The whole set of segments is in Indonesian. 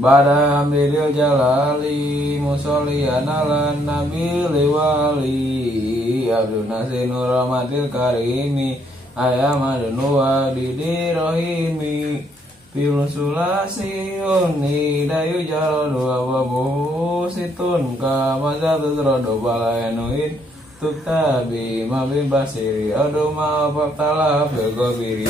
Bada ambil jalali musollian ala nabi liwali abdul nasinur rahmatil karimi ayam adnuwa didi rohimi pilusulasiun hidayu jarodu awabu situn kamazatut rodo balayanuin tuktabi mabi basiri adu ma'afaktala begobiri.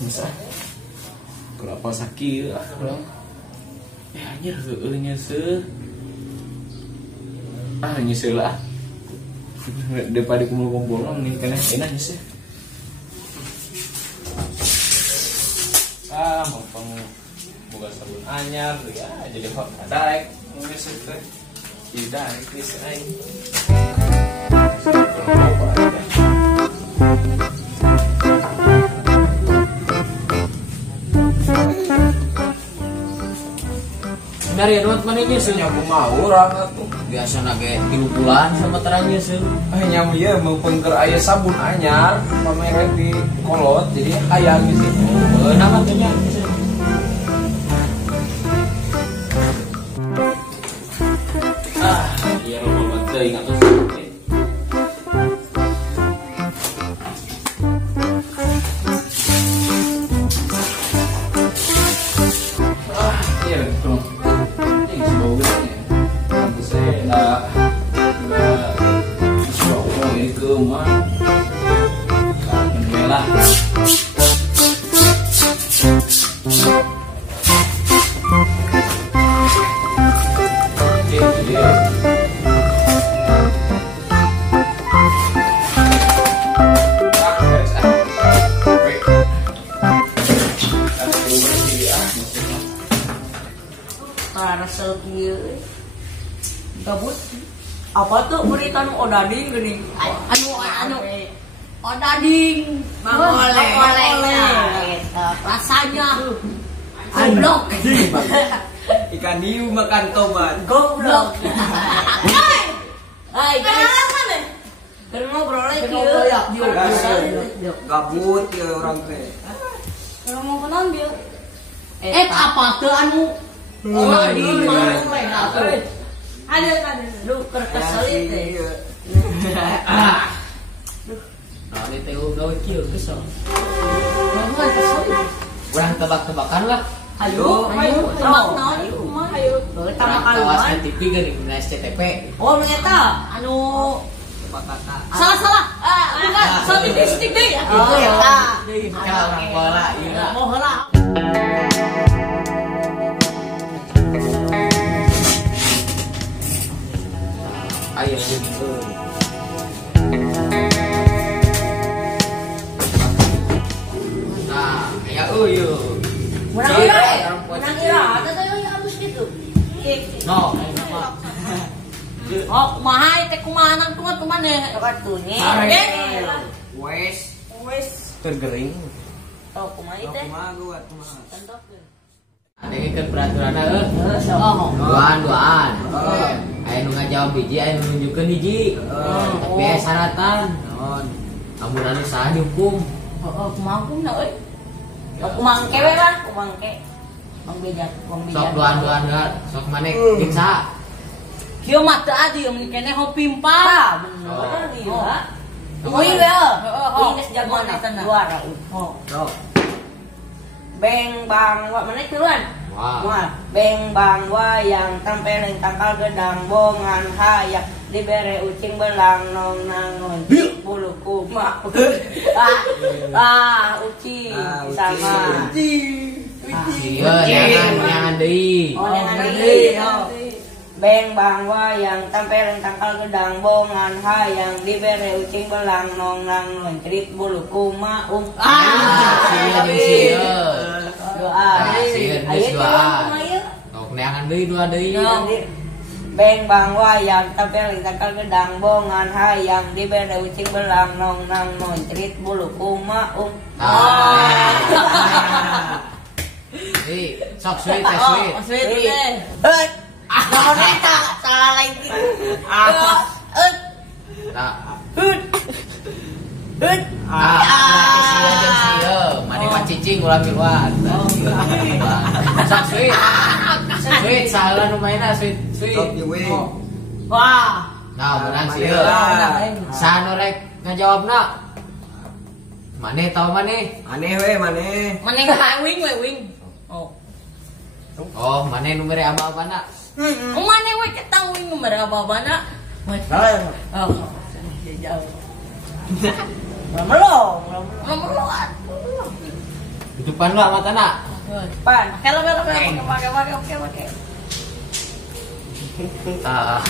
Bisa kenapa sakit anjir nyesel nyesel lah daripada kumpul-kumpul nih kena enak nyesel mumpung buka sabun anyar ya jadi hot daek nyesel teh tidak nyesel aing dari doat mana nyesel nyamu mau orang atuh biasa nage 3 bulan sama terang nyesel nyamu ya mumpung keur aya sabun anyar pamerek di kolot jadi hayang gitu nama tuh nya nyesel iya rombongan teuing atuh gabut apa tuh berita nu odading gini anu odading oleh rasanya goblok ikan hiu makan tomat goblok hai guys ngobrol lagi gabut ya orang teh kalau mau kenal dia apa tuh anu odading ada lu kerkeselit deh nah ini teh udah kieu kesel urang tebak-tebakan lah ayo tebak naon mah ayo pertama kali kawasan TV geuning di SCTP oh eta anu tebak kata salah bukan statistik deh oh eta orang bola ieu mau heula ayo gitu. Nah, ya uyu. Menang ira, ada tuh yang habis gitu. No. Oh, kumaha teh kumaha nang tungat kumane kartunya. Wes tergering. Oh, kumaha teh? Kumaha kumaha. Tentokeun. Ada ikan peraturan duaan. Ayo nu ngajawab hiji, ayo nunjukkeun hiji. Biaya syaratan. Naon? Amun anu saha dihukum? Kumaha hukumna euy? Kumaha kewe lah, kumaha ke. Mang bejat, Sok duaan sok maneh pizza. Kieu mah teu adi mun keneh hopimpa. Bener ieu. Uing we. Uing geus jagoan eta juara. Sok. Beng bang wa mana tuan? Wah. Beng bang wayang tampeleng tangkal gedang bongan hayak dibere ucing belang nong nangon bulu kumak. Ucing sama. Iya, jangan deui. Oh, jangan deui. Beng bang wayang tampeleng tangkal gedang bongan hayang dibere ucing belang nong nangon cerit bulu kumak. Neangan deui dua deui. Beng bang wayang tampeleng tangkal gedang bongan hayang dibere ucing belang nong nangon cerit bulu kumak. Sok sweet. Naon eta? Salah lain gitu. Mana mah cicing ulah miluan. Sok sweet. Sweet salah nu mainna sweet. Sok diwe. Wah. Nah, menang sih. Sanu rek ngajawabna. Maneh tahu maneh? Aneh we maneh. Maneh wing we wing. Oh. Oh, maneh nomor apa-apana? Oh maneh we ketang wing nomor apa-apana? Oh. Jauh. Melong. Di depan lu sama tanah. Pan. Kalau pakai. Salah.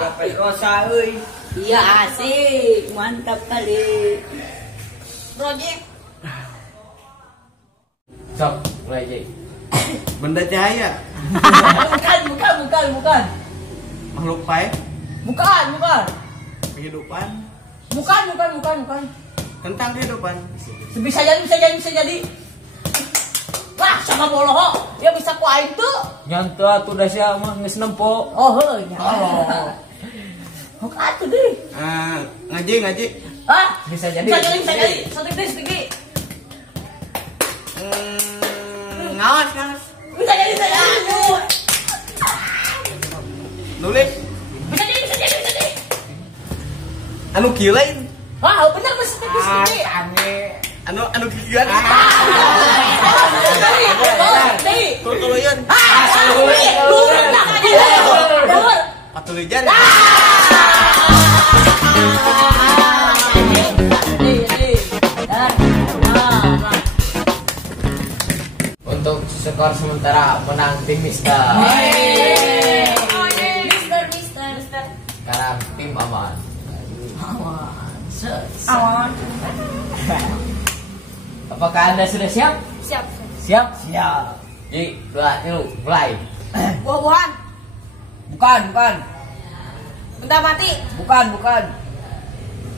Gapai rosa euy. Iya asik, mantap kali. Project. Sok, mulai Ji. Benda cahaya. Bukan. Makhluk pai. Bukan. Kehidupan. Bukan. Tentang kehidupan. Bisa jadi. Wah, sama boloho. Ya bisa ku aing tuh. Nyantu atuh da sia mah geus nempo. Oh, heunya. Oh, atuh deh. Ngaji. Ah, Bisa jadi. Sedikit. Ngawas. Bisa jadi. Aduh. Nulis. Bisa jadi. Anu kieu lain. Wah, bener sedikit. Anu kieuan. Tuluyan. Patulijan. Untuk skor sementara menang tim Mister. Mister. Sekarang tim aman. Awan. Apakah Anda sudah siap? Siap. Siap. Ji, 2, 1, mulai. Buah-buahan. Bukan. Benda mati. Bukan.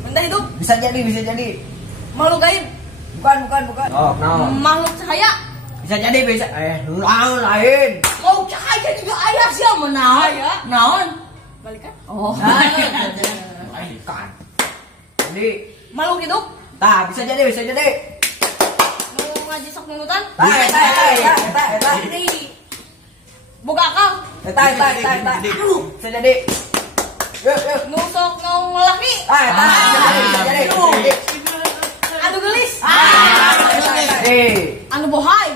Benda hidup. Bisa jadi. Makhluk gaib. Bukan. Oh, no. Makhluk cahaya. Bisa. Lain. Makhluk cahaya juga ayah sih menaon. Naon? Balikan. Oh. Kan. Jadi, Makhluk hidup. bisa jadi. Mau ngaji sok nunutan. Eta. Boga akal. Eta. Bisa jadi. Yuk. Nusok ngelaki. Bisa jadi. Anu gelis. Anu bohai.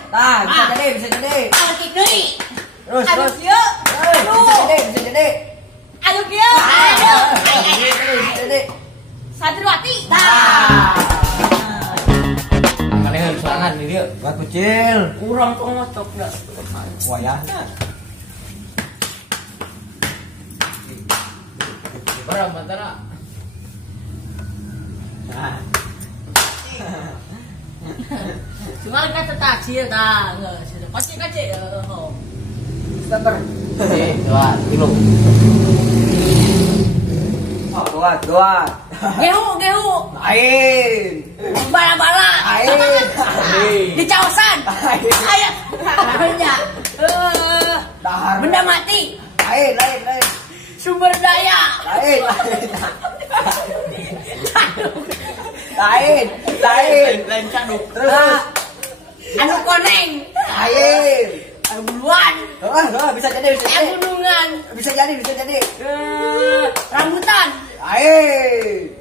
Bisa jadi. Anu kikri. Terus. Anu kieu. Bisa jadi. Anu kieu. Bisa jadi. Santriwati. Kalian serangan nih dia. Gak kecil. Kurang pengocok dah. Wayahnya. Berapa antara? Cuma kita tak cia dah. Kacik. Sabar. 2, 3. Dua. Gehu. Lain. Bala-bala. Lain. Di cawasan. Ayat. Dahar. Benda mati. Lain. Sumber daya. Lain. Lain caduk. Terus. Anu koneng. Lain. Anu buluan. Bisa jadi. Anu gunungan. Bisa jadi. Rambutan. Lain.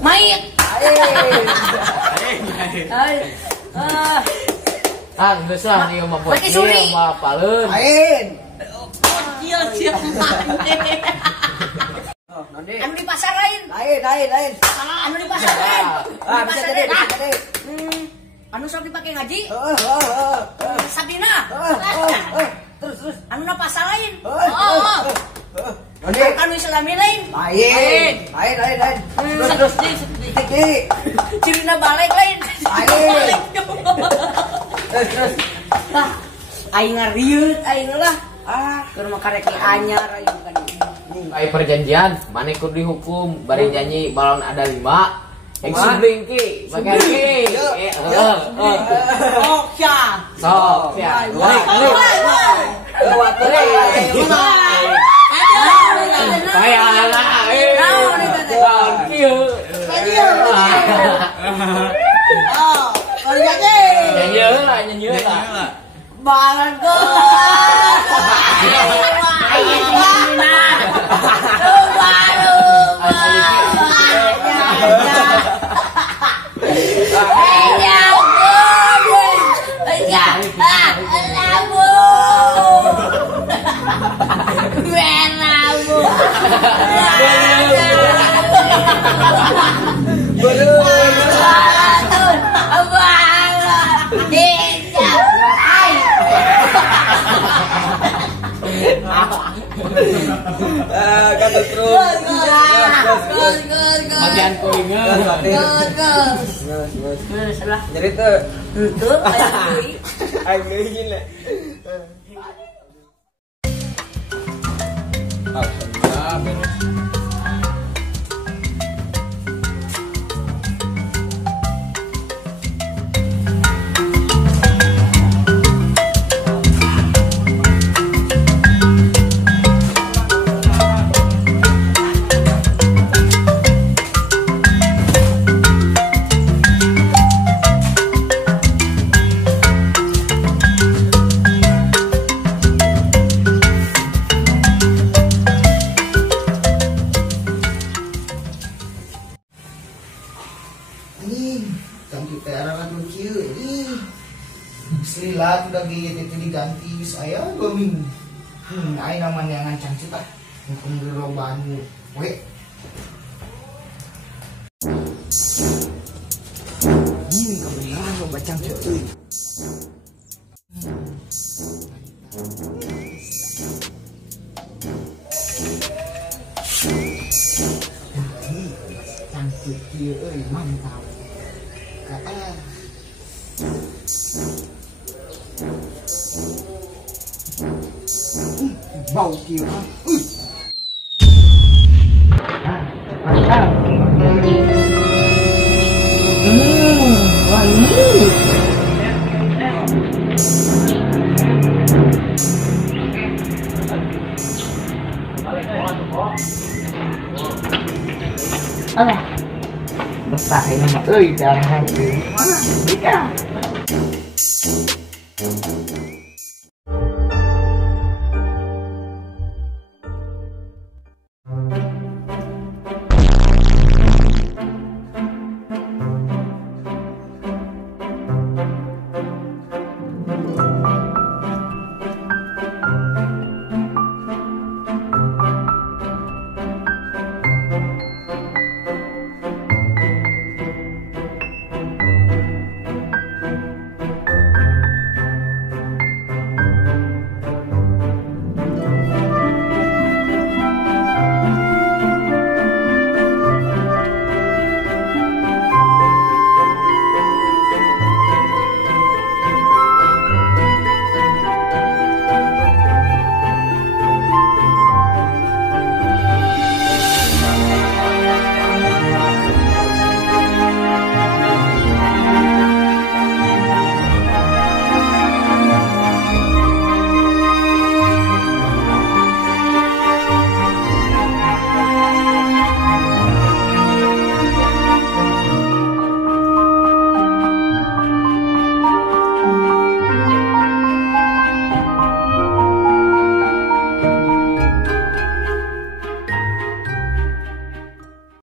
Mayit. Geus lah nih mah Pakai suri. mah paleun. Lain. Cia Anu di pasar lain. Lain. Anu di pasar lain. Bisa jadi. Anu sok dipakai ngaji. Oh. Sabina. Terus. Anu na pasar lain. Nanti. Anu Islami lain. Lain. Terus. Sedih. Cirina balik lain. Lain. Terus. Tah, aing ngarieut aing lah. Keur mah karek anyar aing bukan. Kayak perjanjian, mana kudu dihukum, bari janji balon ada 5. Yang subling ki, bagian ki. Oh, ya. Sok, ya. Kayak ala, Oh, banget gue. Kata terus. Bagian kuingan. Jadi tuh. Tuh, Ayo gila. Alhamdulillah beres. Cantik terangan lucu ini. Selilat udah gitu itu diganti saya 2 minggu. Ay naman yang ngancang kita. Kung geroban we. Kebenaran lo bacang itu. Cantik dia, mantap. Kata bau kia besar ini mah, jangan hati.